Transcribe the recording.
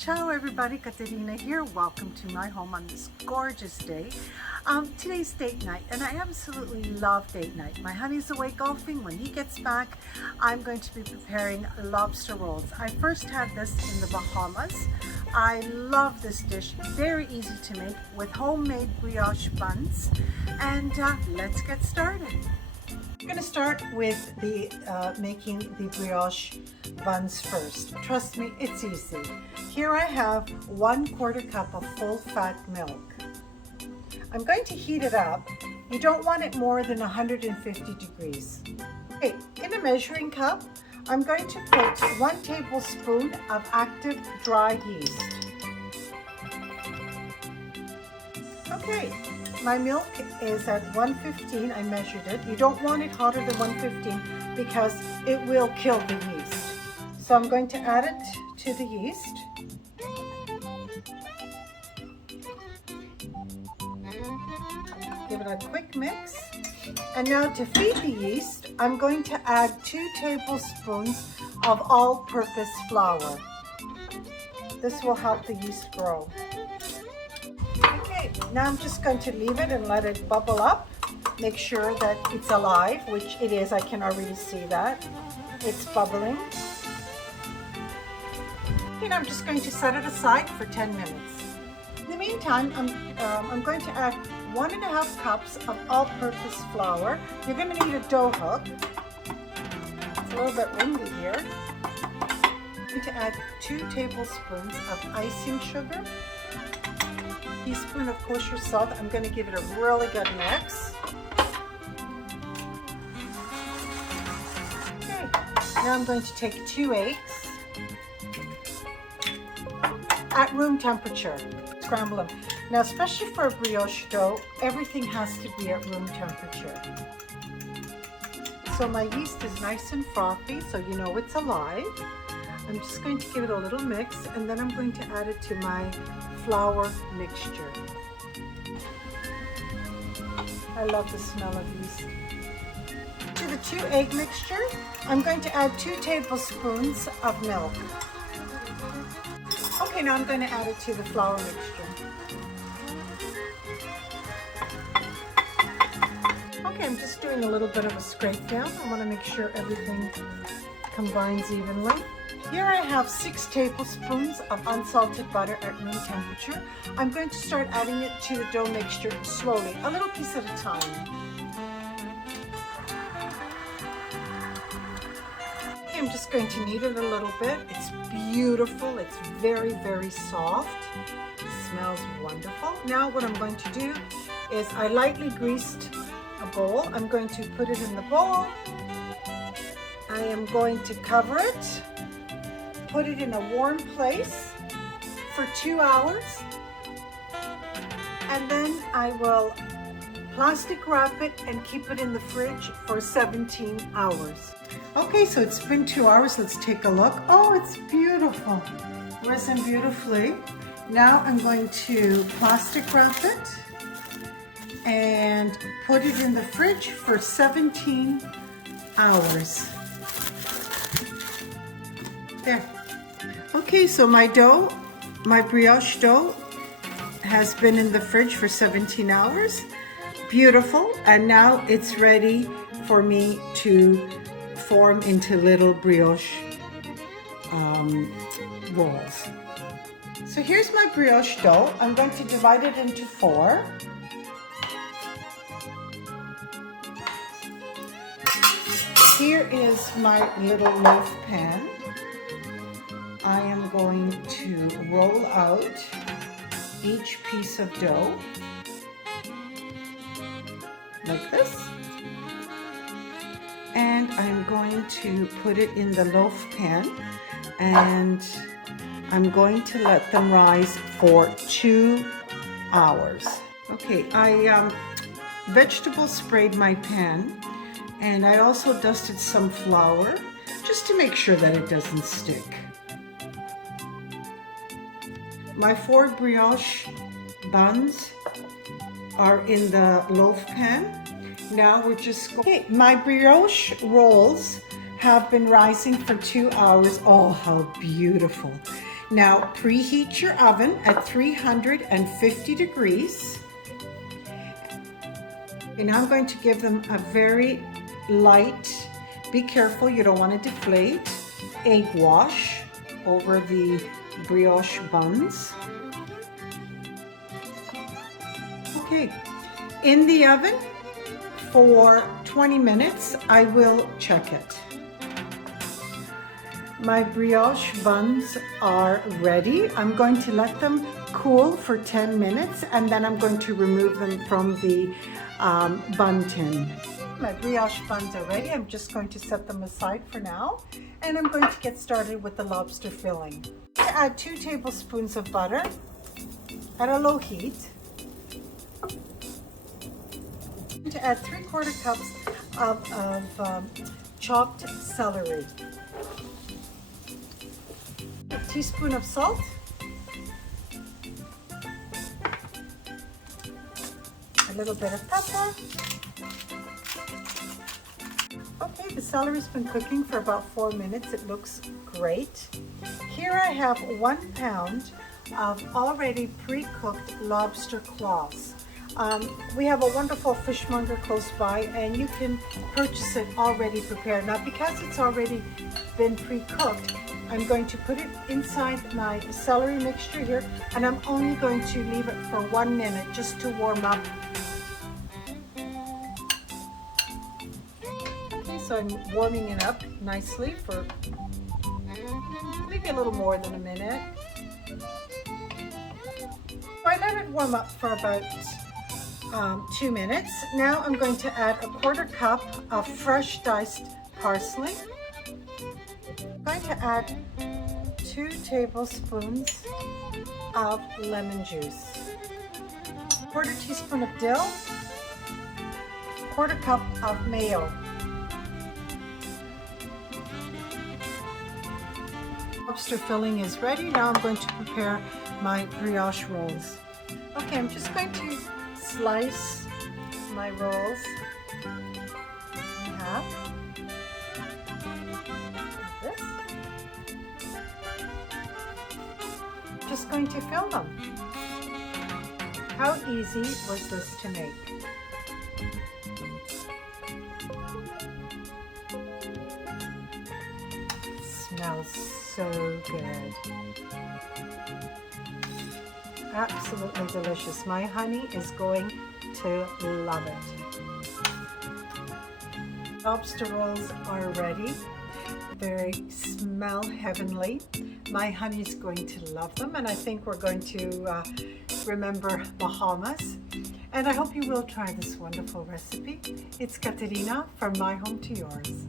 Ciao everybody, Katerina here. Welcome to my home on this gorgeous day. Today's date night, and I absolutely love date night. My honey's away golfing. When he gets back, I'm going to be preparing lobster rolls. I first had this in the Bahamas. I love this dish, very easy to make with homemade brioche buns. And let's get started. We're going to start with making the brioche buns first. Trust me, it's easy. Here I have 1/4 cup of full fat milk. I'm going to heat it up. You don't want it more than 150 degrees. Okay, in a measuring cup, I'm going to put 1 tablespoon of active dry yeast. Okay. My milk is at 115, I measured it. You don't want it hotter than 115 because it will kill the yeast. So I'm going to add it to the yeast. Give it a quick mix. And now to feed the yeast, I'm going to add 2 tablespoons of all-purpose flour. This will help the yeast grow. Now I'm just going to leave it and let it bubble up. Make sure that it's alive, which it is. I can already see that. It's bubbling. And I'm just going to set it aside for 10 minutes. In the meantime, I'm going to add 1.5 cups of all-purpose flour. You're going to need a dough hook. It's a little bit windy here. I'm going to add 2 tablespoons of icing sugar. Teaspoon of kosher salt. I'm going to give it a really good mix. Okay, now I'm going to take 2 eggs at room temperature. Scramble them. Now, especially for a brioche dough, everything has to be at room temperature. So my yeast is nice and frothy, so you know it's alive. I'm just going to give it a little mix, and then I'm going to add it to my flour mixture. I love the smell of yeast. To the 2 egg mixture, I'm going to add 2 tablespoons of milk. Okay, now I'm going to add it to the flour mixture. Okay, I'm just doing a little bit of a scrape down. I want to make sure everything combines evenly. Here I have 6 tablespoons of unsalted butter at room temperature. I'm going to start adding it to the dough mixture slowly, a little piece at a time. I'm just going to knead it a little bit. It's beautiful. It's very, very soft. It smells wonderful. Now what I'm going to do is I lightly greased a bowl. I'm going to put it in the bowl. I am going to cover it. Put it in a warm place for 2 hours, and then I will plastic wrap it and keep it in the fridge for 17 hours. Okay, so it's been 2 hours. Let's take a look. Oh, it's beautiful. Risen beautifully. Now I'm going to plastic wrap it and put it in the fridge for 17 hours. There. Okay, so my brioche dough has been in the fridge for 17 hours. Beautiful. And now it's ready for me to form into little brioche rolls. So here's my brioche dough. I'm going to divide it into 4. Here is my little loaf pan. I am going to roll out each piece of dough like this, and I'm going to put it in the loaf pan, and I'm going to let them rise for 2 hours. Okay, I vegetable sprayed my pan, and I also dusted some flour just to make sure that it doesn't stick. My 4 brioche buns are in the loaf pan. Now we're just going. Okay, my brioche rolls have been rising for 2 hours. Oh, how beautiful. Now preheat your oven at 350 degrees. And now I'm going to give them a very light, be careful, you don't want to deflate, egg wash over the brioche buns. Okay, in the oven for 20 minutes, I will check it. My brioche buns are ready. I'm going to let them cool for 10 minutes and then I'm going to remove them from the bun tin. My brioche buns are ready. I'm just going to set them aside for now and I'm going to get started with the lobster filling. Add 2 tablespoons of butter at a low heat. To add 3/4 cups of chopped celery. A teaspoon of salt. A little bit of pepper. Okay, the celery's been cooking for about 4 minutes. It looks great. Here I have 1 pound of already pre-cooked lobster claws. We have a wonderful fishmonger close by and you can purchase it already prepared. Now because it's already been pre-cooked, I'm going to put it inside my celery mixture here and I'm only going to leave it for 1 minute just to warm up. Okay, so I'm warming it up nicely for maybe a little more than a minute. So I let it warm up for about 2 minutes. Now I'm going to add a 1/4 cup of fresh diced parsley. I'm going to add 2 tablespoons of lemon juice, 1/4 teaspoon of dill, 1/4 cup of mayo. Lobster filling is ready. Now I'm going to prepare my brioche rolls. Okay, I'm just going to slice my rolls in half. Like this. Just going to fill them. How easy was this to make? Smells so good. Absolutely delicious. My honey is going to love it. Lobster rolls are ready. They smell heavenly. My honey's going to love them and I think we're going to remember Bahamas. And I hope you will try this wonderful recipe. It's Katerina from My Home to Yours.